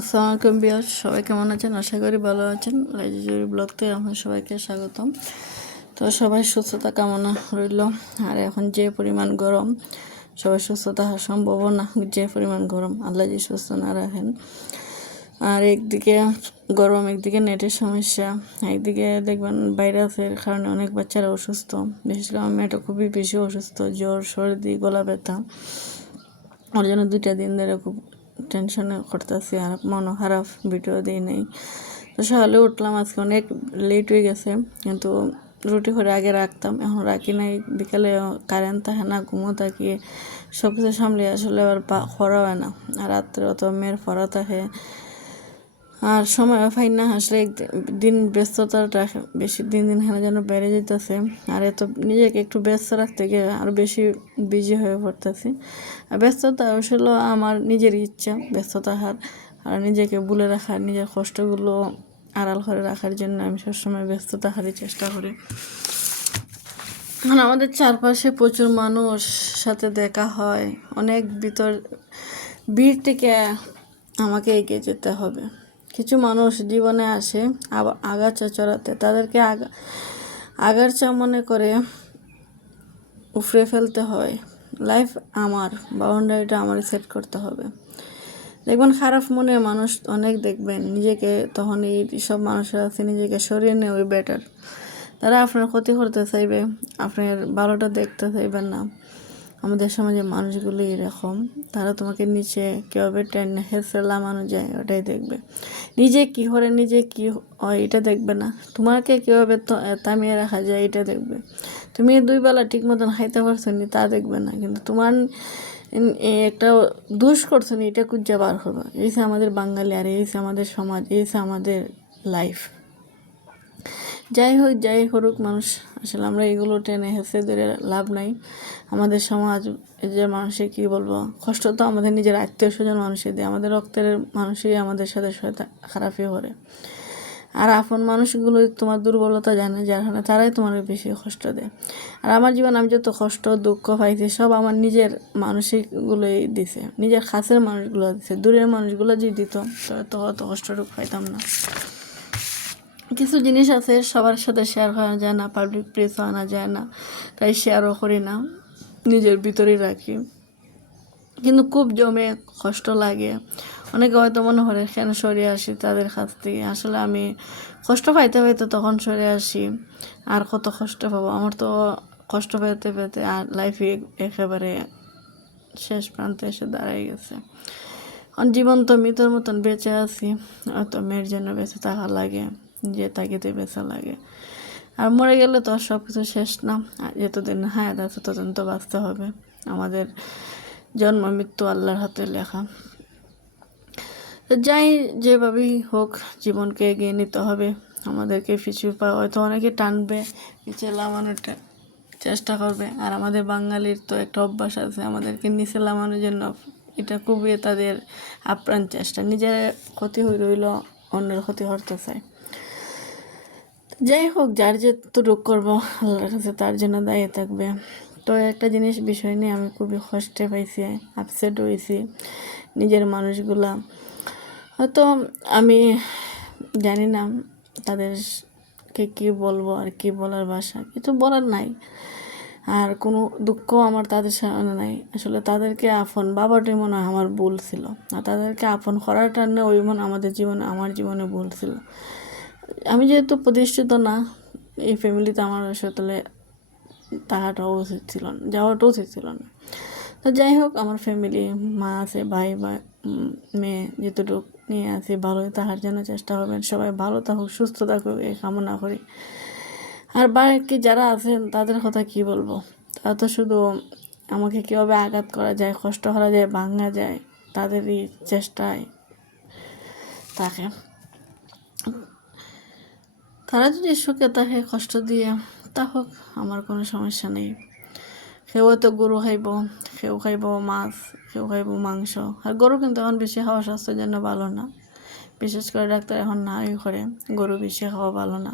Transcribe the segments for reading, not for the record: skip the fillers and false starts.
আসসালামু আলাইকুম বিয়ার, সবাই কেমন আছেন? আশা করি ভালো আছেন। লাইজুরি ব্লগতে আপনার সবাইকে স্বাগতম। তো সবাই সুস্থতা কামনা রইল। আর এখন যে পরিমাণ গরম, সবাই সুস্থতা হওয়া সম্ভব না। যে পরিমাণ গরম, আল্লাহ যে সুস্থ না রাখেন। আর একদিকে গরম, একদিকে নেটের সমস্যা, একদিকে দেখবেন ভাইরাসের কারণে অনেক বাচ্চারা অসুস্থ। বিশেষ করে আমার মেয়েটা খুবই বেশি অসুস্থ, জ্বর, সর্দি, গলা ব্যথা। ওর জন্য 2টা দিন ধরে খুব টেনশনে করতেছি আর মনও খারাপ, ভিডিও দিই নেই। তো সকালে উঠলাম, আজকে অনেক লেট হয়ে গেছে, কিন্তু রুটি করে আগে রাখতাম, এখন রাখি নাই। বিকালে কারেন্ট থাকে না, ঘুমো থাকি, সব কিছু সামলে আসলে আবার খরা হয় না। আর রাত্রে অত মেয়ের পড়া থাকে, আর সময় পাই না। আসলে দিন ব্যস্ততাটা বেশি দিন দিন হেন যেন বেড়ে যেতেছে। আর এত নিজেকে একটু ব্যস্ত রাখতে গিয়ে আরও বেশি বিজি হয়ে পড়তেছি। আর ব্যস্ততা আসলে আমার নিজের ইচ্ছা, ব্যস্ত থাকার আর নিজেকে ভুলে রাখার, নিজের কষ্টগুলো আড়াল করে রাখার জন্য আমি সবসময় ব্যস্ত থাকারই চেষ্টা করি। মানে আমাদের চারপাশে প্রচুর মানুষ সাথে দেখা হয়, অনেক ভিড় থেকে আমাকে এগিয়ে যেতে হবে। কিছু মানুষ জীবনে আসে আগাছা চড়াতে, তাদেরকে আগাছা মনে করে উফরে ফেলতে হয়। লাইফ আমার, বাউন্ডারিটা আমারই সেট করতে হবে। দেখবেন খারাপ মনে মানুষ অনেক, দেখবেন নিজেকে তখন এই সব মানুষের আছে নিজেকে সরিয়ে নেওয়াই বেটার। তারা আপনার ক্ষতি করতে চাইবে, আপনার ভালোটা দেখতে চাইবেন না। আমাদের সমাজে মানুষগুলো এরকম, তারা তোমাকে নিচে কীভাবে টেনে হেসে লামানো যায় ওটাই দেখবে। নিজে কী করে, নিজে কী হয় এটা দেখবে না, তোমাকে কীভাবে থামিয়ে রাখা যায় এটা দেখবে। তুমি 2 বেলা ঠিক মতন খাইতে পারছো নি তা দেখবে না, কিন্তু তোমার একটা দোষ করছো নি এটা খুঁজে বার করবা। এই যে আমাদের বাঙালি, আর এই যে আমাদের সমাজ, এই যে আমাদের লাইফ। যাই করুক মানুষ, আসলে আমরা এগুলো টেনে হেসে ধরে লাভ নাই। আমাদের সমাজ যে মানুষে কী বলবো, কষ্ট তো আমাদের নিজের আত্মীয় স্বজন মানুষই দেয়, আমাদের রক্তের মানুষই আমাদের সাথে খারাপই করে। আর আপন মানুষগুলোই তোমার দুর্বলতা জানে, যার কারণে তারাই তোমার বেশি কষ্ট দেয়। আর আমার জীবন আমি যত কষ্ট দুঃখ পাইছি সব আমার নিজের মানসিকগুলোই দিছে, নিজের কাছের মানুষগুলো দিছে। দূরের মানুষগুলো যে দিত তো অত কষ্টটুকু পাইতাম না। কিছু জিনিস আছে সবার সাথে শেয়ার করা যায় না, পাবলিক প্লেসও আনা যায় না, তাই শেয়ারও করি না, নিজের ভিতরেই রাখি। কিন্তু খুব জমে কষ্ট লাগে। অনেকে হয়তো মনে করে কেন সরে আসি তাদের কাছ থেকে। আসলে আমি কষ্ট পাইতে পাইতে তখন সরে আসি, আর কত কষ্ট পাবো। আমার তো কষ্ট পেতে পেতে আর লাইফে একেবারে শেষ প্রান্তে এসে দাঁড়াই গেছে। জীবন তো মৃত্যুর মতন বেঁচে আছি, হয়তো মেয়ের জন্য বেঁচে থাকা লাগে, যে তাকিতে বেঁচে লাগে। আর মরে গেলে তো আর সব কিছু শেষ না। আর যতদিন হায়াত আছে ততদিন তো বাঁচতে হবে। আমাদের জন্ম মৃত্যু আল্লাহর হাতে লেখা। যাই যেভাবেই হোক জীবনকে এগিয়ে নিতে হবে। আমাদেরকে পিছু হয়তো অনেকে টানবে, পিছিয়ে লামানোর চেষ্টা করবে। আর আমাদের বাঙালির তো একটা অভ্যাস আছে আমাদেরকে নিচে লামানোর জন্য, এটা খুবই তাদের আপ্রাণ চেষ্টা। নিজের ক্ষতি হয়ে রইল, অন্যের ক্ষতি করতে চায়। যাই হোক, যার যেটুকু করবো আল্লাহর কাছে তার জন্য দায়ী থাকবে। তো একটা বিষয় নিয়ে আমি খুবই কষ্টে পাইছি, আপসেট হয়েছি। নিজের মানুষগুলা হয়তো আমি জানি না তাদেরকে কী বলবো, আর কি বলার ভাষা, কিছু বলার নাই। আর কোনো দুঃখ আমার তাদের সামনে নাই। আসলে তাদেরকে আপন বাবাটাই মনে হয় আমার ভুল ছিল, আর তাদেরকে আপন করার টানে ওই মনে আমার জীবনে ভুল ছিল। আমি যেহেতু প্রতিষ্ঠিত না এই ফ্যামিলিতে, আমার আসলে যাওয়াটা উচিত ছিল না। তো যাই হোক, আমার ফ্যামিলি, মা আছে, ভাই বা মেয়ে, যেটুকু নিয়ে আছি ভালোই থাকার জন্য চেষ্টা করবেন। সবাই ভালো থাকুক, সুস্থ থাকুক এই কামনা করি। আর বাকি যারা আছেন তাদের কথা কি বলবো, তারা তো শুধু আমাকে কীভাবে আঘাত করা যায়, কষ্ট করা যায়, ভাঙা যায়, তাদেরই চেষ্টায় থাকে। তারা যদি সুখে থাকে কষ্ট দিয়ে, তা হোক, আমার কোনো সমস্যা নেই। কেউ হয়তো গরু খাইব, কেউ খাইব মাছ, কেউ খাইব মাংস। আর গরু কিন্তু এখন বেশি খাওয়া স্বাস্থ্যের জন্য ভালো না, বিশেষ করে ডাক্তার এখন নাই করে গরু বেশি খাওয়া ভালো না।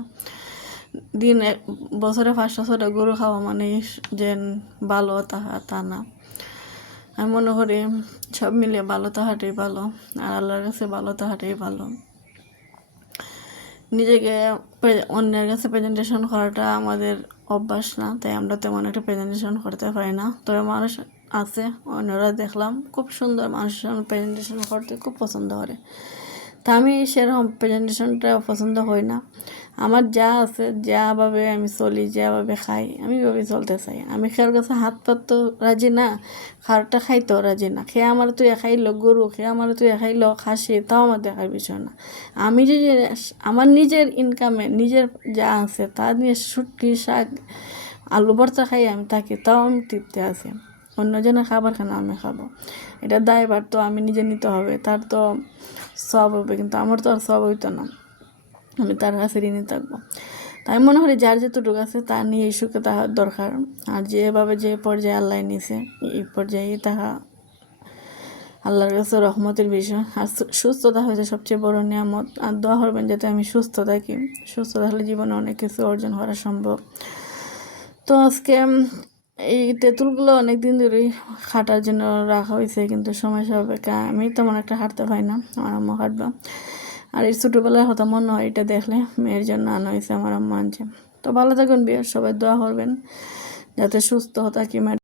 বছরে 5-6টা গরু খাওয়া মানে যে ভালো তা না। আমি মনে করি সব মিলিয়ে ভালো থাকাটাই ভালো, আর আল্লাহর কাছে ভালো থাকাটাই ভালো। নিজেকে অন্যের কাছে প্রেজেন্টেশন করাটা আমাদের অভ্যাস না, তাই আমরা তেমন একটা প্রেজেন্টেশন করতে পারি না। তবে মানুষ আছে, অন্যরা দেখলাম খুব সুন্দর মানুষের প্রেজেন্টেশন করতে খুব পছন্দ করে। তা আমি সেরকম প্রেজেন্টেশনটা পছন্দ করি না। আমার যা আছে, যাভাবে আমি চলি, যেভাবে খাই, আমি ওইভাবে চলতে চাই। আমি খেয়ার কাছে হাত পাততেও রাজি না, খারটা খাইতেও রাজি না। খেয়ে আমার তুই খাইলো গরু, খেয়ে আমার তুই খাইলো খাসি, তাও আমার দেখার বিষয় না। আমি যে আমার নিজের ইনকামে নিজের যা আছে তা নিয়ে শুটকি শাক আলু ভর্তা খাই আমি থাকি, তাও আমি তৃপ্তি আছে। অন্যজনের খাবার কেন আমি খাবো? এটা দায়ভার তো আমি নিজে নিতে হবে, তার তো সব হবে, কিন্তু আমার তো আর সব হইতো না, আমি তার কাছে ঋণী থাকবো। তাই মনে করি যার যেটুকু আছে তা নিয়ে সুখে থাকা দরকার। আর যেভাবে যে পর্যায়ে আল্লাহ নিছে এই পর্যায়ে থাকা আল্লাহর কাছে রহমতের বিষয়। আর সুস্থতা হয়েছে সবচেয়ে বড় নিয়ামত। আর দোয়া করবেন যাতে আমি সুস্থ থাকি। সুস্থ থাকলে জীবনে অনেক কিছু অর্জন করা সম্ভব। তো আজকে এই তেঁতুলগুলো অনেক দিন ধরেই খাটার জন্য রাখা হয়েছে, কিন্তু সময় সাপেক্ষে আমি তেমন একটা হাঁটতে পাই না, আমার আম্মা হাঁটবা। আর এই ছোটোবেলার কথা মনে হয় এটা দেখলে, মেয়ের জন্য আনা হয়েছে, আমার আম্মা আনছে। তো ভালো থাকুন বিয়ার, সবাই দোয়া করবেন যাতে সুস্থ থাকি।